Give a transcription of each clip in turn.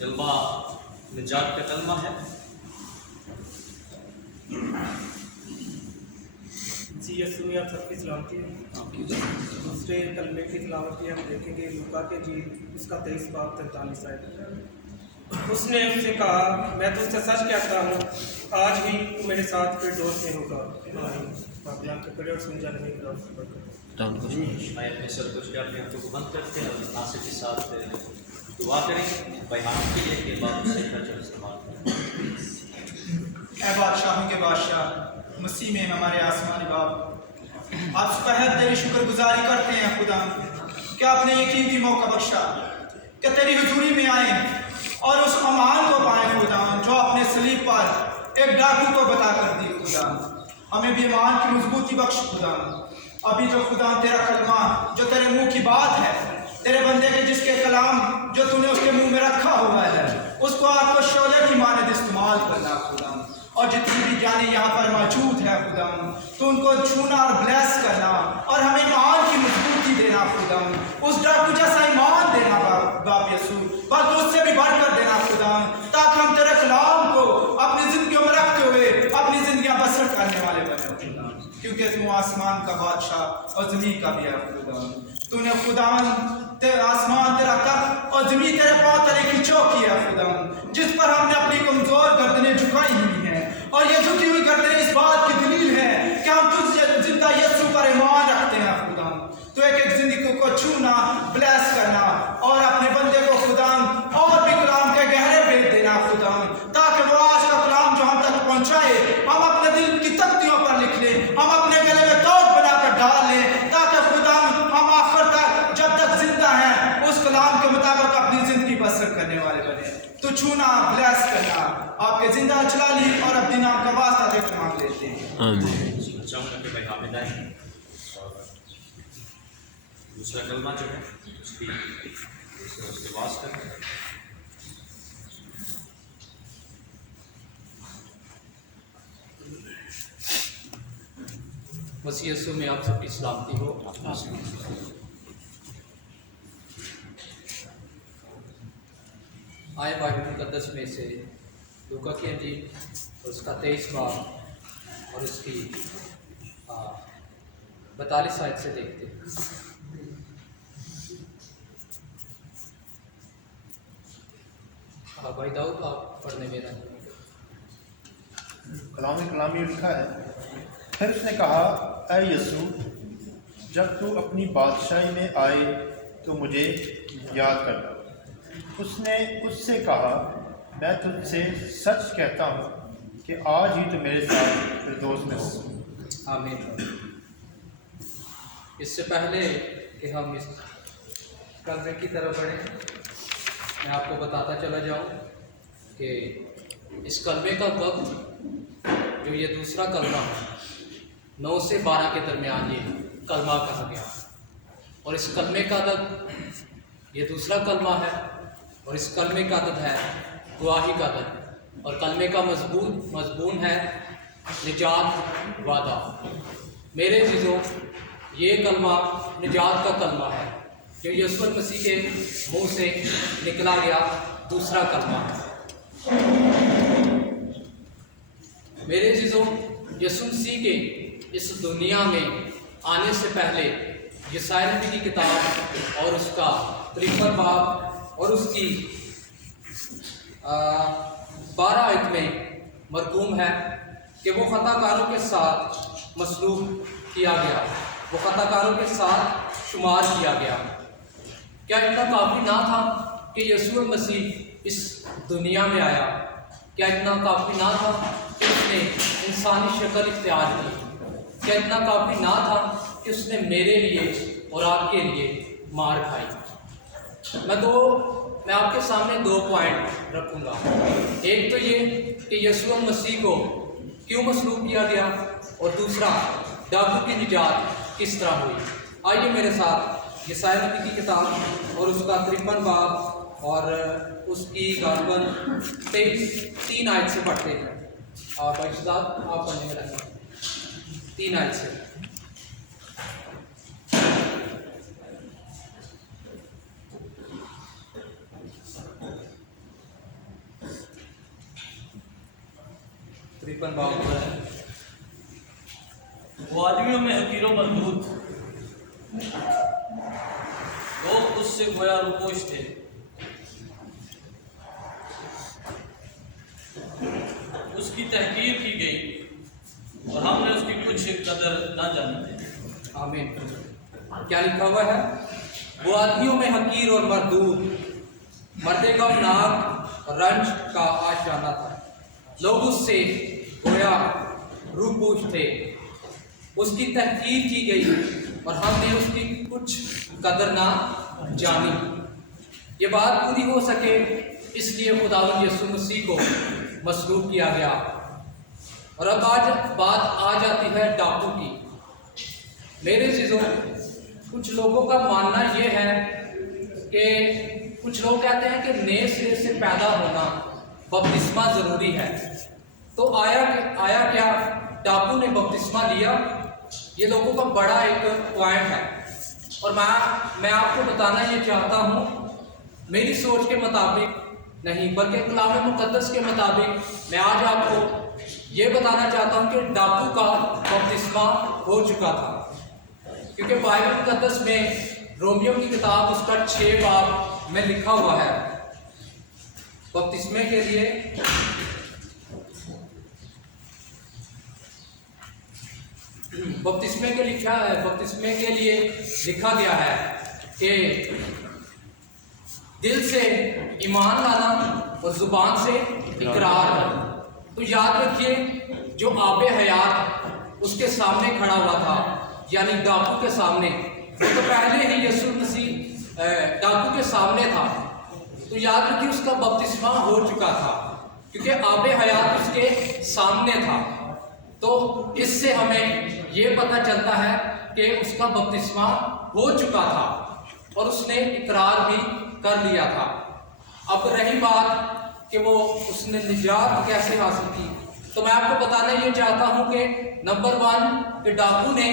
कलमा निजात का कलमा है। जी यसू आप सबकी सलामती है। दूसरे कलमे की सलामती हम देखेंगे लूका के जी उसका 23 बाब 43 आयत। उसने उससे कहा, मैं तुझसे सच कहता हूँ, आज ही तू मेरे साथ फिरदौस में होगा। आप ध्यान से पढ़े और समझा नहीं आयत में सब कुछ के अपने आंखों को बंद करते हैं और नासिर के साथ दुआ करें बयान के लिए कि बात से खर्च इस्तेमाल करें। ऐ बादशाहों के बादशाह मसीह में हमारे आसमानी बाप, आप सुबह तेरी शुक्रगुजारी करते हैं खुदा कि आपने ये कीमती मौका बख्शा कि तेरी हुजूरी में आए और उस अमान को पाए खुदा जो अपने सलीब पर एक डाकू को बता कर दी। खुदा हमें भी ईमान की मजबूती बख्श खुदा। अभी जो खुदा तेरा कलमा जो तेरे मुंह की बात है, तेरे बंदे के जिसके कलाम जो तूने उसके मुंह में रखा हुआ है, उसको आपको शोले की मानद इस्तेमाल करना खुदा। और जितनी भी जाने यहाँ पर मौजूद है खुदा, तो उनको छूना और ब्लेस करना और हमें ईमान की मजबूती देना खुदा। उस डाकू जैसा ईमान देना बाप यसू, बल्कि उससे भी बढ़कर देना खुदा, ताकि हम तेरे कलाम को अपनी जिंदगियों में रखते हुए अपनी जिंदगियां बसर करने वाले बने खुदा। क्योंकि तू आसमान का बादशाह और जमीन का भी है खुदा। तूने खुदा आसमान तेरा तख्त और जमीन तेरे पांव तले की चौकी है खुदा, जिस पर हमने अपनी कमजोर गर्दनें झुकाई हुई हैं। और ये झुकी हुई गर्दनें इस बात की दलील है कि हम तुझ जिंदा यीशु पर ईमान रखते हैं खुदा। तो एक एक जिंदगी को छूना, ब्लेस करना और अपने बंदे को खुदा और भी कलाम के गहरे भेद देना खुदा, ताकि वो आज का कलाम जो हम तक पहुंचाए हम अपने दिल की तख्तियों पर लिख लें, हम अपने गले में तौर बनाकर डाल लें, ताकि खुदा हम आखिर तक जब तक जिंदा हैं उस कलाम के मुताबिक अपनी जिंदगी बसर करने वाले बने। तो छूना, ब्लेस करना, आपके जिंदा जलाली और अपने नाम का वास्ता देकर मांग लेते हैं। आमीन। चाहूँगा कि भाई हामिद आए और दूसरा कलमा जो है उसके वास्ते करें। मसीह यीशु में आप सबकी सलामती हो। आए बाइबल मुकद्दस में से लूका की इंजील और उसका 23 बाब और उसकी 42 आयत से देखते हैं। भाई दाऊद आप पढ़ने में कलामी लिखा है, फिर उसने कहा, ऐ यीशु, जब तू अपनी बादशाही में आए तो मुझे याद करना। उसने उससे कहा, मैं तुझसे सच कहता हूँ कि आज ही तो मेरे साथ फिरदौस में हो। आमीन। इससे पहले कि हम इस कलमे की तरफ बढ़ें, मैं आपको बताता चला जाऊँ कि इस कलमे का वक्त जो ये दूसरा कलमा है 9 से 12 के दरमियान ये कलमा कहा गया। और इस कलमे का अदद ये दूसरा कलमा है और इस कलमे का अदद है गवाही का अदद। और कलमे का मजमून है निजात वादा। मेरे चीज़ों, ये कलमा निजात का कलमा है जो यीशु मसीह के मुंह से निकला गया दूसरा कलमा है। मेरे चीज़ों, यीशु मसीह के इस दुनिया में आने से पहले यशायाह नबी की किताब और उसका 53 बाब और उसकी 12 आयत में मरकूम है कि वो खताकारों के साथ मसलूब किया गया, वो खताकारों के साथ शुमार किया गया। क्या इतना काफ़ी ना था कि यीशु मसीह इस दुनिया में आया? क्या इतना काफ़ी ना था कि उसने इंसानी शक्ल इख्तियार की? क्या इतना काफ़ी ना था कि उसने मेरे लिए और आपके लिए मार खाई? मैं आपके सामने 2 पॉइंट रखूँगा। एक तो ये कि यीशु मसीह को क्यों मसलूब किया गया, और दूसरा डाकू की निजात किस तरह हुई। आइए मेरे साथ यशायाह नबी की किताब और उसका 53 बाब और उसकी गालबन 3 आयत से पढ़ते हैं। और भाई साहब आप पढ़ने में रहें 3 आयत से। तिरपन बाब पर है। वो आदमियों में हकीरों मजबूत लोग उससे गोया रुपोश थे। उसकी तहकीर की गई और हमने उसकी कुछ कदर ना जानी थी। आमीन। क्या लिखा हुआ है? वो आदमियों में हकीर और मरदूद, मर्दे गमनाक रंज का आशाना था। लोग उससे गोया रूपोश थे। उसकी तहकीर की गई और हमने उसकी कुछ कदर ना जानी। ये बात पूरी हो सके इसलिए खुदावंद यीशु मसीह को मसलूब किया गया। और अब आज बात आ जाती है डाकू की। मेरे चीज़ों, कुछ लोगों का मानना ये है कि कुछ लोग कहते हैं कि नए सिरे से पैदा होना बपतिस्मा ज़रूरी है। तो आया क्या डाकू ने बपतिस्मा लिया? ये लोगों का बड़ा एक पॉइंट है और मैं आपको बताना ये चाहता हूँ, मेरी सोच के मुताबिक नहीं बल्कि कलाम मुक़द्दस के मुताबिक मैं आज आपको ये बताना चाहता हूँ कि डाकू का बपतिस्मा हो चुका था। क्योंकि बाइबल मुक़द्दस में रोमियो की किताब उसका 6 बाब में लिखा हुआ है बपतिस्मे के लिए बपतिस्मे के लिए लिखा गया है कि दिल से ईमान लाना और ज़ुबान से इकरार करना। तो याद रखिए, जो आबे हयात उसके सामने खड़ा हुआ था, यानी डाकू के सामने, वो तो पहले ही यीशु मसीह डाकू के सामने था। तो याद रखिए उसका बपतिस्मा हो चुका था क्योंकि आबे हयात उसके सामने था। तो इससे हमें ये पता चलता है कि उसका बपतिस्मा हो चुका था और उसने इकरार भी कर लिया था। अब रही बात कि वो उसने निजात कैसे हासिल की, तो मैं आपको बताना ये चाहता हूँ कि नंबर 1 कि डाकू ने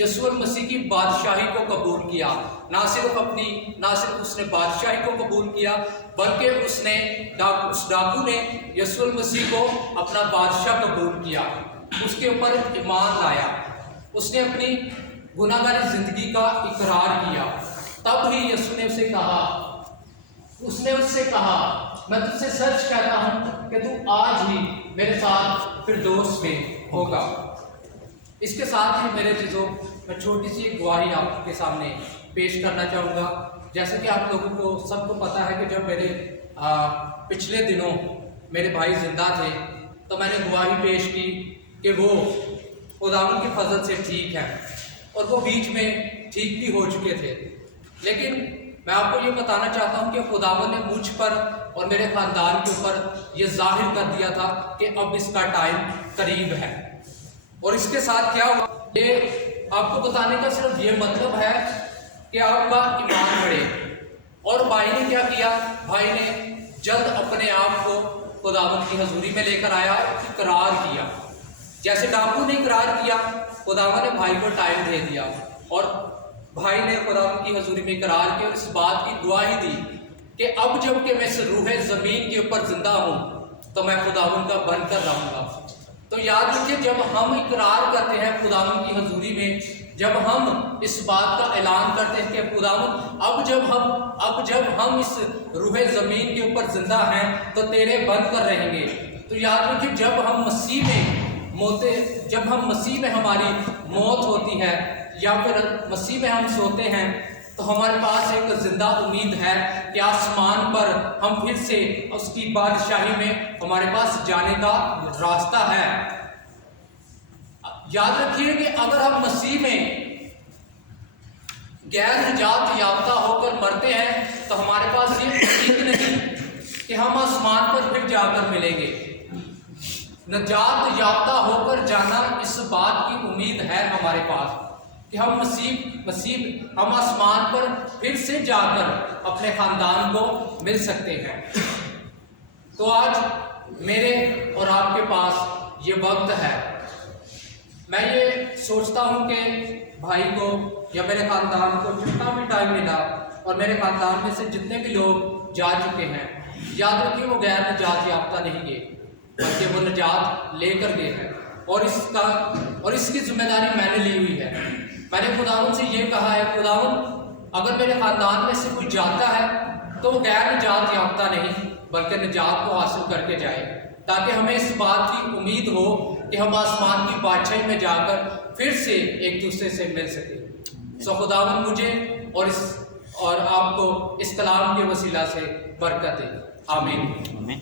यीशु मसीह की बादशाही को कबूल किया। ना सिर्फ उसने बादशाही को कबूल किया बल्कि उस डाकू ने यीशु मसीह को अपना बादशाह कबूल किया, उसके ऊपर ईमान लाया, उसने अपनी गुनाहगारी जिंदगी का इकरार किया। तब ही यीशु ने उससे कहा मैं तुझसे सच कहता हूँ कि तू आज ही मेरे साथ फिरदौस में होगा। इसके साथ ही मेरे चीज़ों, मैं छोटी सी एक गवाही आपके सामने पेश करना चाहूँगा। जैसे कि आप लोगों को सबको पता है कि जब मेरे पिछले दिनों मेरे भाई जिंदा थे तो मैंने गवाही पेश की कि वो खुदावंद के फजल से ठीक है और वो बीच में ठीक भी हो चुके थे। लेकिन मैं आपको ये बताना चाहता हूँ कि खुदावंद ने मुझ पर और मेरे ख़ानदान के ऊपर ये जाहिर कर दिया था कि अब इसका टाइम करीब है। और इसके साथ क्या हुआ, ये आपको बताने का सिर्फ ये मतलब है कि आपका ईमान बढ़े। और भाई ने क्या किया, भाई ने जल्द अपने आप को खुदावंद की हजूरी में लेकर आया, इकरार किया। जैसे डाकू ने इकरार किया, खुदावंद ने भाई को टाइम दे दिया और भाई ने खुदावंद की हजूरी में इकरार किया और इस बात की गवाही दी कि अब जब कि मैं इस रूहे ज़मीन के ऊपर जिंदा हूँ तो मैं खुदावंद का बनकर रहूँगा। तो याद रखिए, जब हम इकरार करते हैं खुदावंद की हजूरी में, जब हम इस बात का ऐलान करते हैं कि खुदावंद अब जब हम इस रूहे ज़मीन के ऊपर जिंदा हैं तो तेरे बन कर रहेंगे। तो याद रखिए, जब हम मसीह में हमारी मौत होती है या फिर मसीह में हम सोते हैं तो हमारे पास एक जिंदा उम्मीद है कि आसमान पर हम फिर से उसकी बादशाही में हमारे पास जाने का रास्ता है। याद रखिए कि अगर हम मसीह में गैर निजात याफ्ता होकर मरते हैं तो हमारे पास ये उम्मीद नहीं कि हम आसमान पर फिर जाकर मिलेंगे। निजात याफ्ता होकर जाना, इस बात की उम्मीद है हमारे पास कि हम हम आसमान पर फिर से जाकर अपने ख़ानदान को मिल सकते हैं। तो आज मेरे और आपके पास ये वक्त है। मैं ये सोचता हूँ कि भाई को या मेरे ख़ानदान को जितना भी टाइम मिला और मेरे ख़ानदान में से जितने भी लोग जा चुके हैं, याद रखिए वो गैर निजात याफ्ता नहीं गए। بلکہ وہ نجات لے کر گئے ہیں، اور اس کی ذمہ داری میں نے لی ہوئی ہے۔ میں نے خداوند سے یہ کہا ہے، خداوند اگر میرے خاندان میں سے کوئی جاتا ہے تو وہ غیر نجات یافتہ نہیں بلکہ نجات کو حاصل کر کے جائے، تاکہ ہمیں اس بات کی امید ہو کہ ہم آسمان کی بادشاہی میں جا کر پھر سے ایک دوسرے سے مل سکیں۔ سو خداوند مجھے اور آپ کو اس کلام کے وسیلہ سے برکت دے، آمین۔ آمین۔